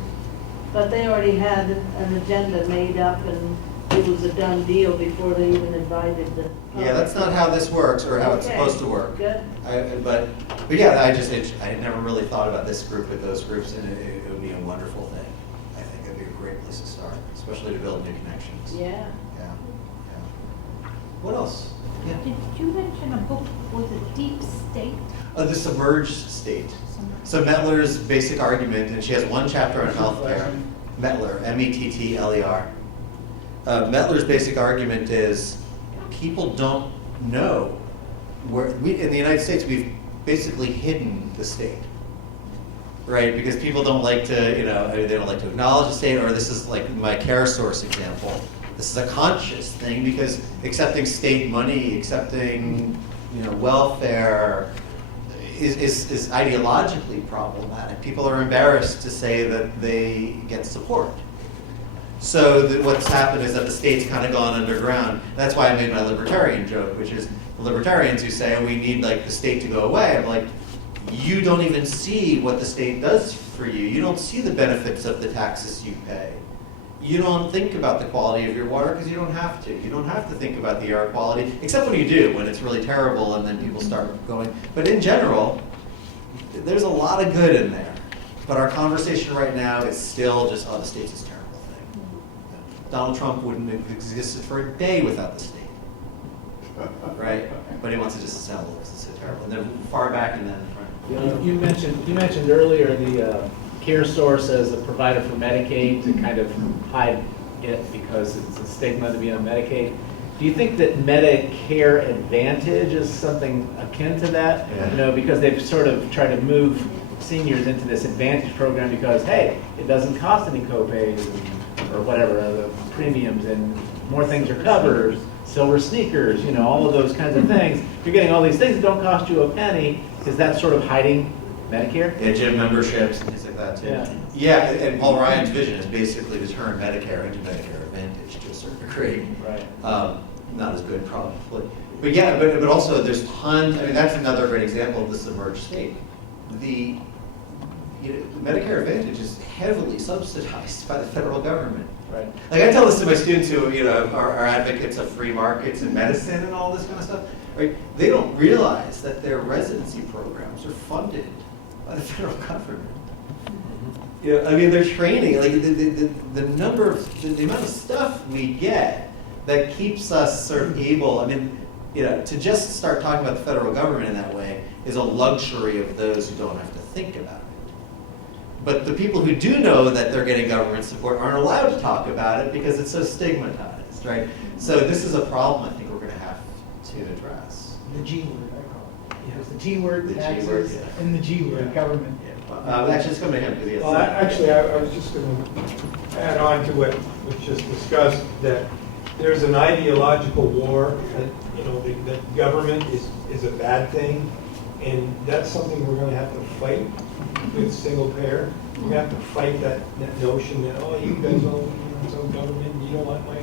but they already had an agenda made up and it was a done deal before they even invited the public. Yeah, that's not how this works or how it's Okay, supposed to work. Good. But yeah, I had never really thought about this group with those groups, and it would be a wonderful thing. I think it'd be a great place to start, especially to build new connections. Yeah. Yeah. What else? Yeah. Did you mention a book, was it Deep State? The submerged state. So Mettler's basic argument, and she has one chapter on healthcare. Mettler, M-E-T-T-L-E-R. Mettler's basic argument is people don't know where, in the United States, we've basically hidden the state, right? Because people don't like to, you know, they don't like to acknowledge the state, or this is like my care source example. This is a conscious thing because accepting state money, accepting, you know, welfare is ideologically problematic. People are embarrassed to say that they get support. So what's happened is that the state's kind of gone underground. That's why I made my libertarian joke, which is the libertarians who say, oh, we need like the state to go away. I'm like, you don't even see what the state does for you. You don't see the benefits of the taxes you pay. You don't think about the quality of your water because you don't have to. You don't have to think about the air quality, except when you do, when it's really terrible and then people start going. But in general, there's a lot of good in there. But our conversation right now is still just, oh, the state's this terrible thing. Donald Trump wouldn't have existed for a day without the state. Right? But he wants to just sell it because it's so terrible. And then far back and then in front. You mentioned earlier the care source as a provider for Medicaid to kind of hide it because it's a stigma to be on Medicaid. Do you think that Medicare Advantage is something akin to that? Yeah. You know, because they've sort of tried to move seniors into this Advantage program because, hey, it doesn't cost any copays or whatever, the premiums, and more things are covered, silver sneakers, you know, all of those kinds of things. You're getting all these things that don't cost you a penny. Is that sort of hiding Medicare? Yeah, gym memberships and things like that too. Yeah. Yeah, and Paul Ryan's vision is basically to turn Medicare into Medicare Advantage to a certain degree. Right. Not as good probably. But yeah, but also there's tons, I mean, that's another great example of the submerged state. The Medicare Advantage is heavily subsidized by the federal government. Right. Like I tell this to my students who, are advocates of free markets and medicine and all this kind of stuff, right? They don't realize that their residency programs are funded by the federal government. Yeah, I mean, they're training, like the number of, the amount of stuff we get that keeps us sort of able, I mean, to just start talking about the federal government in that way is a luxury of those who don't have to think about it. But the people who do know that they're getting government support aren't allowed to talk about it because it's so stigmatized, right? So this is a problem I think we're going to have to address. The G word, I call it. There's the T word, The G taxes, word, yeah. and the G word, government. Actually, let's come to him because he has. Well, actually, I was just going to add on to what was just discussed, that there's an ideological war, that, that government is a bad thing, and that's something we're going to have to fight with single payer. We have to fight that notion that, oh, you guys don't, it's all government, you don't want my,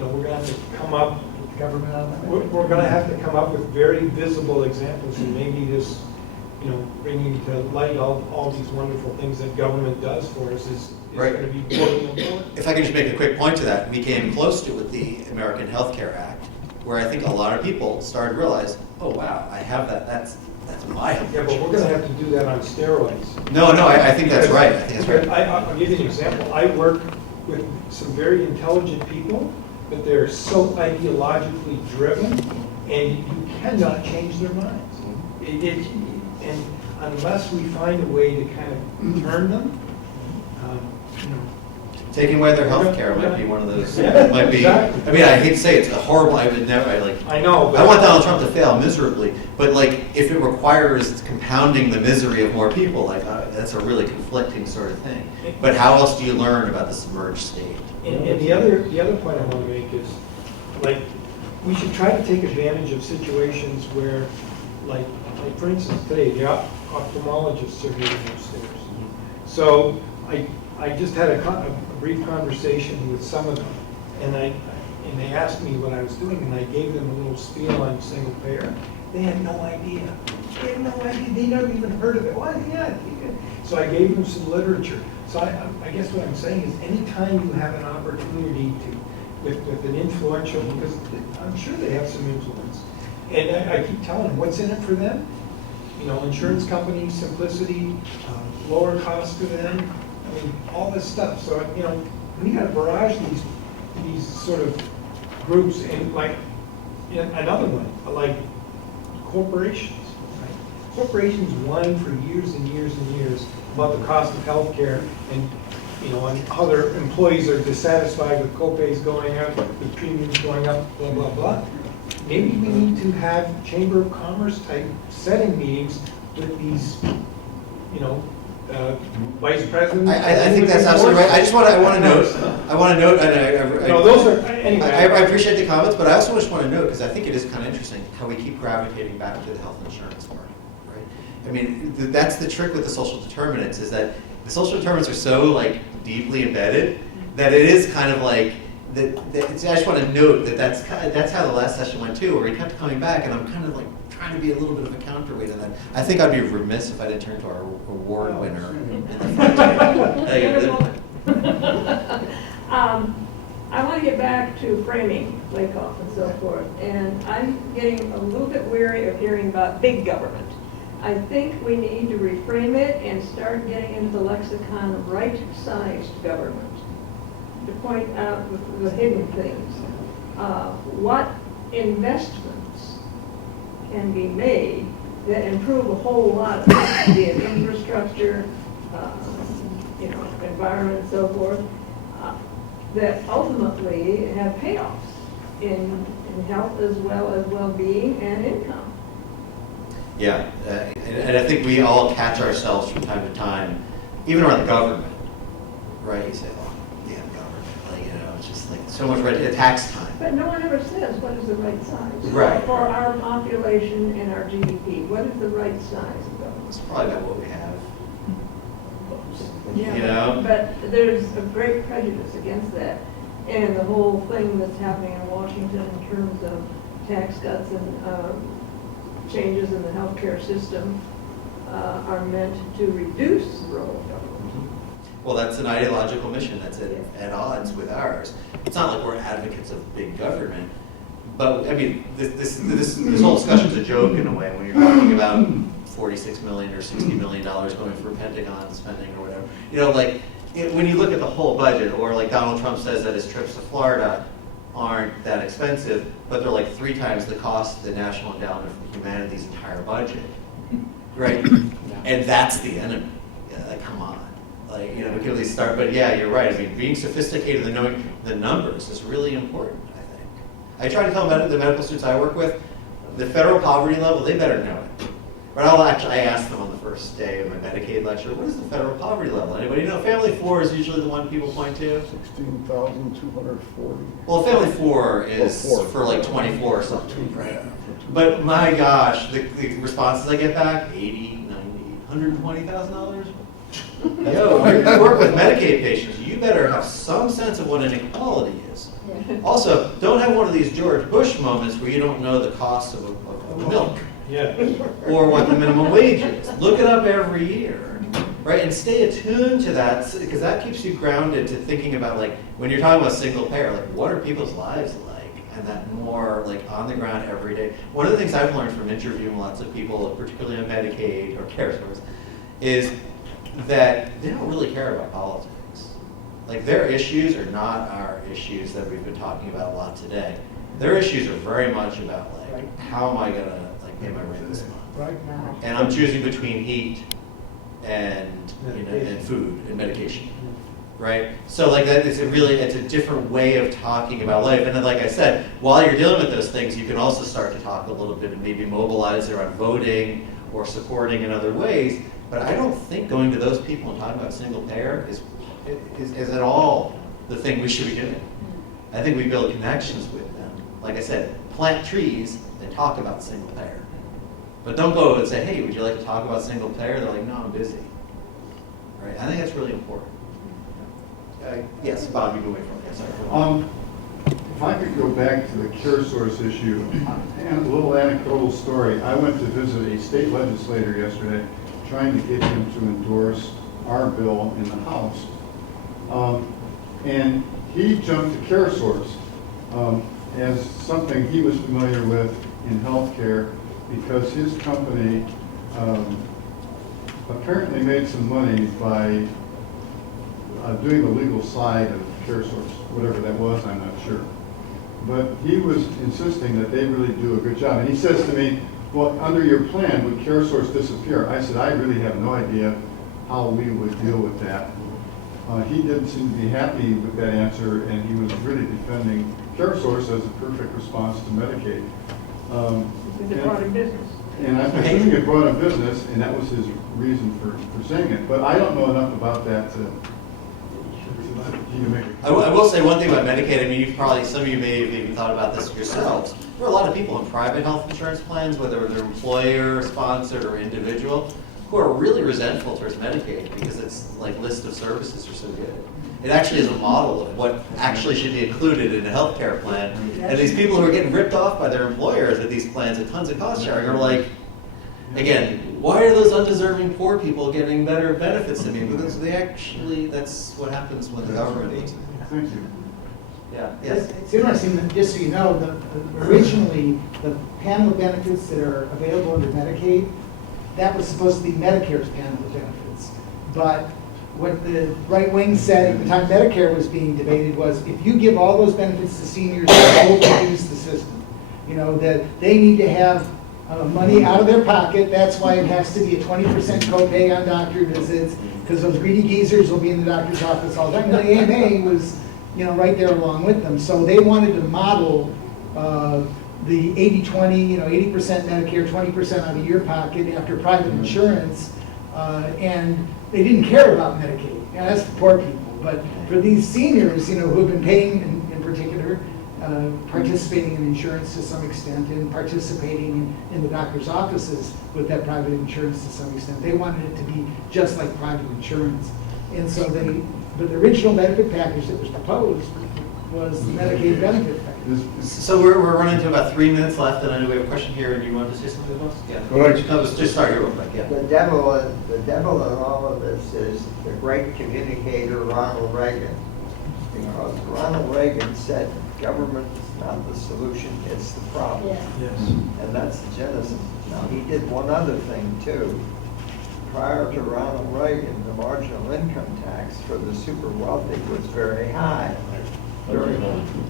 we're going to have to come up, Government on that. we're going to have to come up with very visible examples, and maybe this, bringing to light all these wonderful things that government does for us is Right. going to be really important. If I could just make a quick point to that, we came close to it with the American Health Care Act, where I think a lot of people started to realize, oh wow, I have that. That's my health. Yeah, but we're going to have to do that on steroids. No, I think that's right. I think that's right. I'll give you an example. I work with some very intelligent people, but they're so ideologically driven, and you cannot change their minds. And unless we find a way to kind of turn them, Taking away their health care might be one of those. Yeah, Might be. exactly. I mean, I hate to say it, it's a horrible. I would never. I know. But I want Donald Trump to fail miserably, but like if it requires compounding the misery of more people, like that's a really conflicting sort of thing. But how else do you learn about the submerged state? And the other point I want to make is, like, we should try to take advantage of situations where, like for instance, today, the ophthalmologists are meeting upstairs. So I just had a brief conversation with some of them, and they asked me what I was doing, and I gave them a little spiel on single payer. They had no idea. They had no idea. They never even heard of it. Well, yeah. So I gave them some literature. So I guess what I'm saying is, anytime you have an opportunity with an influential, because I'm sure they have some influence, and I keep telling them, what's in it for them? Insurance companies, simplicity, lower cost to them. I mean, all this stuff. So, we got to barrage these sort of groups, and like another one, like corporations. Right? Corporations whine for years and years and years about the cost of healthcare, and and how their employees are dissatisfied with copays going up, with premiums going up, blah blah blah. Maybe we need to have Chamber of Commerce type setting meetings with these, vice presidents. I think that's absolutely right. I want to note. And No, those are, anyway. I appreciate the comments, but I also just want to note, because I think it is kind of interesting how we keep gravitating back to the health insurance market, right? I mean, that's the trick with the social determinants, is that the social determinants are so like deeply embedded that it is kind of like that. I just want to note that that's how the last session went too, where we kept coming back, and I'm kind of like trying to be a little bit of a counterweight on that. I think I'd be remiss if I didn't turn to our award winner in the front I want to get back to framing, Lakoff and so forth, and I'm getting a little bit weary of hearing about big government. I think we need to reframe it and start getting into the lexicon of right-sized government, to point out the hidden things. What investments can be made that improve a whole lot of things, be it infrastructure, environment and so forth, that ultimately have payoffs in health as well as well-being and income. Yeah, and I think we all catch ourselves from time to time, even around the government, right? You say, oh, yeah, government, like, you know, it's just like so much red tax time. But no one ever says what is the right size. Right. For our population and our GDP, what is the right size of government? It's probably about what we have. Yeah, You know? But there's a great prejudice against that. And the whole thing that's happening in Washington in terms of tax cuts and changes in the healthcare system are meant to reduce the role of government. Well, that's an ideological mission that's at odds with ours. It's not like we're advocates of big government, but I mean, this whole discussion's a joke in a way when you're talking about $46 million or $60 million going for Pentagon spending or whatever. You know, like when you look at the whole budget, or like Donald Trump says that his trips to Florida aren't that expensive, but they're like 3 times the cost of the National Endowment for Humanity's entire budget, right? And that's the enemy. Yeah, like, come on. Like, you know, we can at least start, but yeah, you're right. I mean, being sophisticated and knowing the numbers is really important, I think. I try to tell the medical students I work with, the federal poverty level, they better know it. But I asked them on the first day of my Medicaid lecture, what is the federal poverty level? Anybody know? Family 4 is usually the one people point to. 16,240. Well, family 4 is for like 24 or something, right? But my gosh, the responses I get back, $80, $90, $120,000. Yo, you work with Medicaid patients, you better have some sense of what inequality is. Also, don't have one of these George Bush moments where you don't know the cost of milk. Yeah. Or what the minimum wage is. Look it up every year, right? And stay attuned to that, because that keeps you grounded to thinking about, like, when you're talking about single payer, like, what are people's lives like? And that more, like, on the ground every day. One of the things I've learned from interviewing lots of people, particularly on Medicaid or care source, is that they don't really care about politics. Like, their issues are not our issues that we've been talking about a lot today. Their issues are very much about, like, how am I going to pay my rent this month? Right now. And I'm choosing between heat and, you know, and food and medication, right? So like that, it's a different way of talking about life. And then, like I said, while you're dealing with those things, you can also start to talk a little bit and maybe mobilize around voting or supporting in other ways. But I don't think going to those people and talking about single payer is at all the thing we should be doing. I think we build connections with them. Like I said, plant trees and talk about single payer. But don't go and say, hey, would you like to talk about single payer? They're like, no, I'm busy. Right? I think that's really important. Yes, Bob, you go away from it. Sorry. If I could go back to the care source issue, and a little anecdotal story. I went to visit a state legislator yesterday, trying to get him to endorse our bill in the House. And he jumped to care source as something he was familiar with in healthcare, because his company apparently made some money by doing the legal side of care source, whatever that was, I'm not sure. But he was insisting that they really do a good job. And he says to me, well, under your plan, would care source disappear? I said, I really have no idea how we would deal with that. He didn't seem to be happy with that answer, and he was really defending care source as a perfect response to Medicaid. It brought in business. And I'm assuming it brought in business, and that was his reason for saying it. But I don't know enough about that to make it. I will say one thing about Medicaid. I mean, some of you may have even thought about this yourselves. There are a lot of people in private health insurance plans, whether they're employer-sponsored or individual, who are really resentful towards Medicaid because its like list of services are so good. It actually is a model of what actually should be included in a healthcare plan. And these people who are getting ripped off by their employers at these plans at tons of cost sharing are like, again, why are those undeserving poor people getting better benefits than me? Because that's what happens when the government needs it. Thank you. Yeah. Yes. It's interesting that, just so you know, originally the panel of benefits that are available under Medicaid, that was supposed to be Medicare's panel of benefits. But what the right wing said at the time Medicare was being debated was, if you give all those benefits to seniors, you'll overuse the system. You know, that they need to have money out of their pocket. That's why it has to be a 20% copay on doctor visits, because those greedy geezers will be in the doctor's office all the time. And the AMA was, you know, right there along with them. So they wanted to model the 80-20, 80% Medicare, 20% out of your pocket after private insurance, and they didn't care about Medicaid. That's for poor people. But for these seniors, who have been paying in particular, participating in insurance to some extent and participating in the doctor's offices with that private insurance to some extent, they wanted it to be just like private insurance. And so but the original benefit package that was proposed was the Medicaid benefit package. So we're running to about 3 minutes left, and I know we have a question here, and you wanted to say something else? Yeah. No, just start here real quick, yeah. The devil in all of this is the great communicator Ronald Reagan. Because Ronald Reagan said government is not the solution, it's the problem. Yeah. Yes. And that's the genesis. Now, he did one other thing too. Prior to Ronald Reagan, the marginal income tax for the super wealthy was very high. During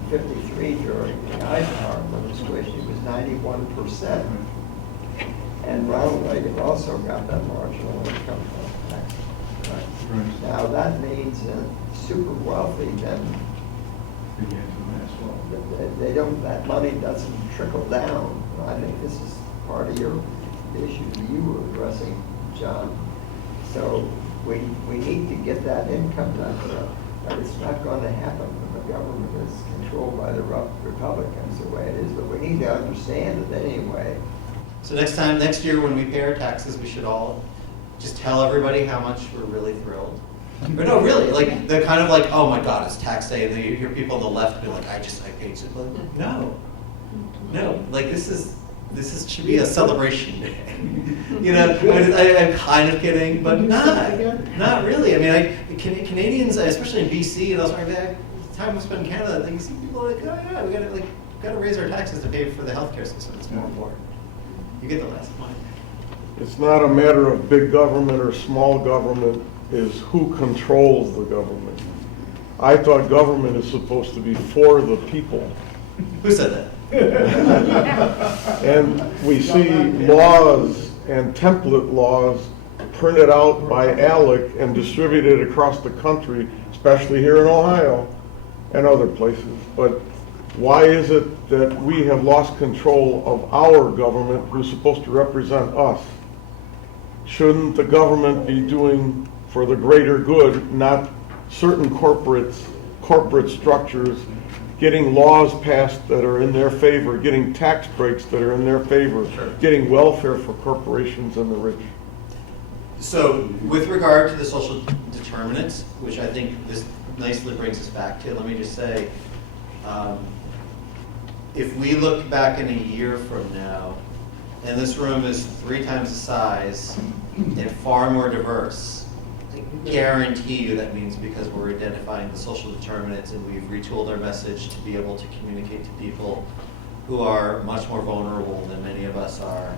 53, during the Eisenhower administration, it was 91%. And Ronald Reagan also got that marginal income tax. Right. Now, that means that super wealthy then that money doesn't trickle down. And I think this is part of your issue that you were addressing, John. So we need to get that income tax up, but it's not going to happen when the government is controlled by the Republicans the way it is. But we need to understand it anyway. So next year when we pay our taxes, we should all just tell everybody how much we're really thrilled. But no, really, like they're kind of like, oh my God, it's tax day, and then you hear people on the left be like, I paid so much. No, like this should be a celebration day. I'm kind of kidding, but not really. I mean, Canadians, especially in BC and elsewhere, the time we spend in Canada, you see people like, oh yeah, we gotta raise our taxes to pay for the healthcare system. It's more important. You get the last point. It's not a matter of big government or small government, is who controls the government. I thought government is supposed to be for the people. Who said that? And we see laws and template laws printed out by ALEC and distributed across the country, especially here in Ohio and other places. But why is it that we have lost control of our government who's supposed to represent us? Shouldn't the government be doing for the greater good, not certain corporate structures, getting laws passed that are in their favor, getting tax breaks that are in their favor, getting welfare for corporations and the rich? So with regard to the social determinants, which I think this nicely brings us back to, let me just say, if we look back in a year from now, and this room is 3 times the size and far more diverse, I guarantee you that means because we're identifying the social determinants and we've retooled our message to be able to communicate to people who are much more vulnerable than many of us are,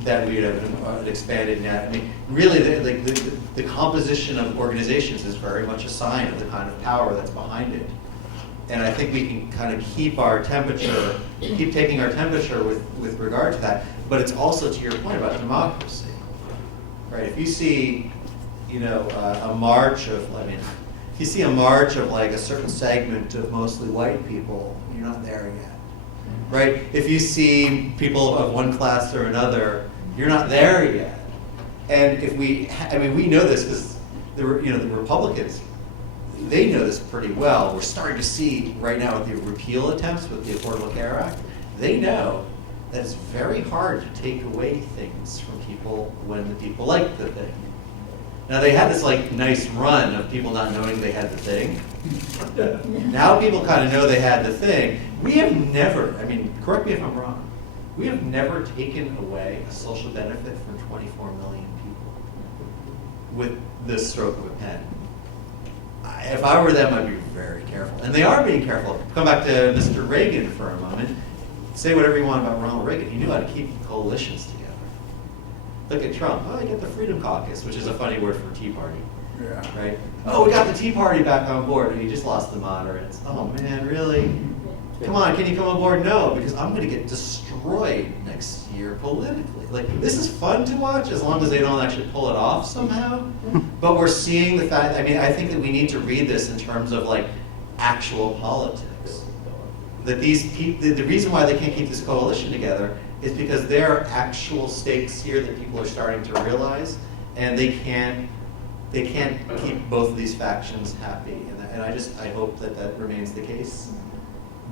that we would have an expanded net. I mean, really, the composition of organizations is very much a sign of the kind of power that's behind it. And I think we can kind of keep our temperature, keep taking our temperature with regard to that. But it's also to your point about democracy, right? If you see, a march of, if you see a march of like a certain segment of mostly white people, you're not there yet, right? If you see people of one class or another, you're not there yet. And if we know this because the Republicans, they know this pretty well. We're starting to see right now with the repeal attempts with the Affordable Care Act, they know that it's very hard to take away things from people when the people like the thing. Now they had this nice run of people not knowing they had the thing. Now people kind of know they had the thing. We have never, correct me if I'm wrong, we have never taken away a social benefit from 24 million people with the stroke of a pen. If I were them, I'd be very careful. And they are being careful. Come back to Mr. Reagan for a moment. Say whatever you want about Ronald Reagan. He knew how to keep coalitions together. Look at Trump. Oh, you got the Freedom Caucus, which is a funny word for Tea Party. Yeah. Right? Oh, we got the Tea Party back on board, and he just lost the moderates. Oh, man, really? Come on, can you come on board? No, because I'm going to get destroyed next year politically. This is fun to watch as long as they don't actually pull it off somehow. But we're seeing the fact, I think that we need to read this in terms of actual politics. that these people, the reason why they can't keep this coalition together is because there are actual stakes here that people are starting to realize, and they can't keep both of these factions happy. And I hope that remains the case.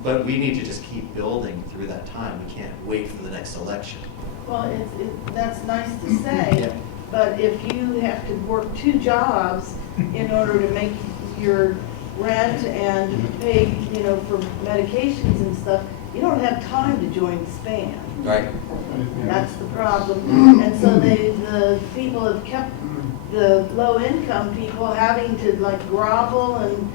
But we need to just keep building through that time. We can't wait for the next election. Well, that's nice to say, but if you have to work 2 jobs in order to make your rent and pay, for medications and stuff, you don't have time to join the SPAN. Right. That's the problem. And so the people have kept the low-income people having to like grovel and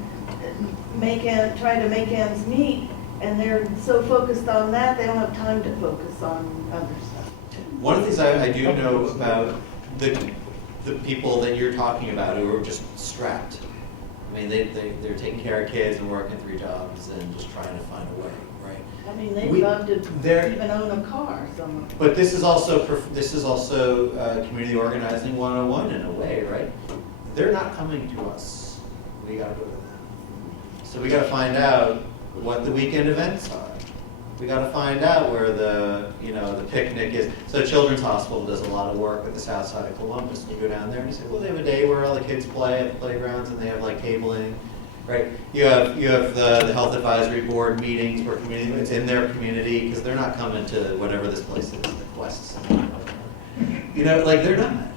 try to make ends meet, and they're so focused on that, they don't have time to focus on other stuff. One of the things I do know about the people that you're talking about who are just strapped. I mean, they're taking care of kids and working 3 jobs and just trying to find a way, right? I mean, they'd love to even own a car somewhere. But this is also community organizing 101 in a way, right? They're not coming to us. We got to go to them. So we got to find out what the weekend events are. We got to find out where the picnic is. So Children's Hospital does a lot of work at the south side of Columbus. And you go down there and you say, well, they have a day where all the kids play at the playgrounds and they have like cabling, right? You have the health advisory board meetings where it's in their community because they're not coming to whatever this place is, the Quests. They're not.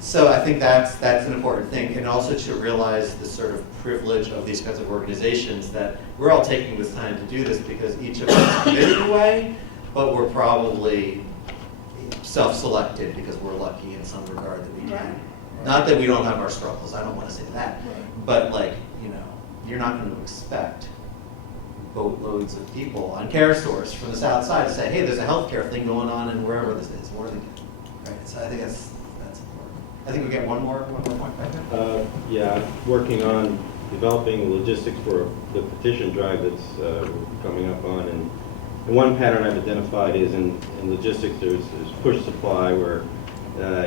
So I think that's an important thing, and also to realize the sort of privilege of these kinds of organizations that we're all taking this time to do this because each of us is committed in a way, but we're probably self-selected because we're lucky in some regard that we can. Not that we don't have our struggles, I don't want to say that, but you're not going to expect boatloads of people on CareSource from the south side to say, hey, there's a healthcare thing going on in wherever this is, Worthington, right? So I think that's important. I think we get one more point back there. Yeah, working on developing logistics for the petition drive that's coming up on, and one pattern I've identified is in logistics there's push supply where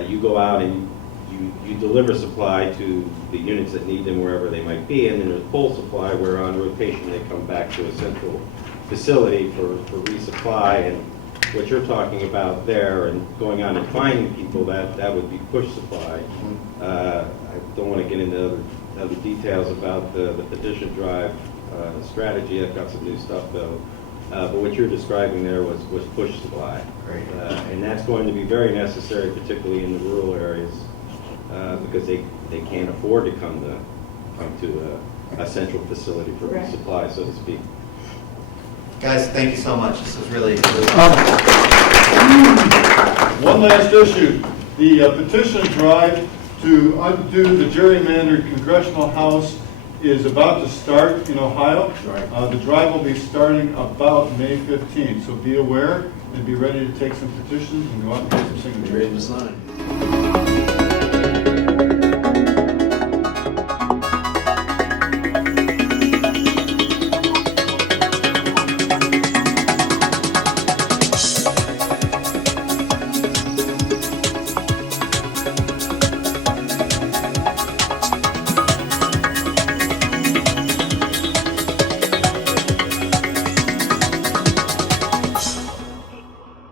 you go out and you deliver supply to the units that need them wherever they might be, and then there's pull supply where on rotation they come back to a central facility for resupply. And what you're talking about there and going on and finding people, that would be push supply. I don't want to get into other details about the petition drive strategy. I've got some new stuff though. But what you're describing there was push supply. And that's going to be very necessary, particularly in the rural areas, because they can't afford to come to a central facility for resupply, so to speak. Guys, thank you so much. This was really One last issue. The petition drive to undo the gerrymandered congressional house is about to start in Ohio. The drive will be starting about May 15th, so be aware and be ready to take some petitions and go out and get some signatures. ready to sign.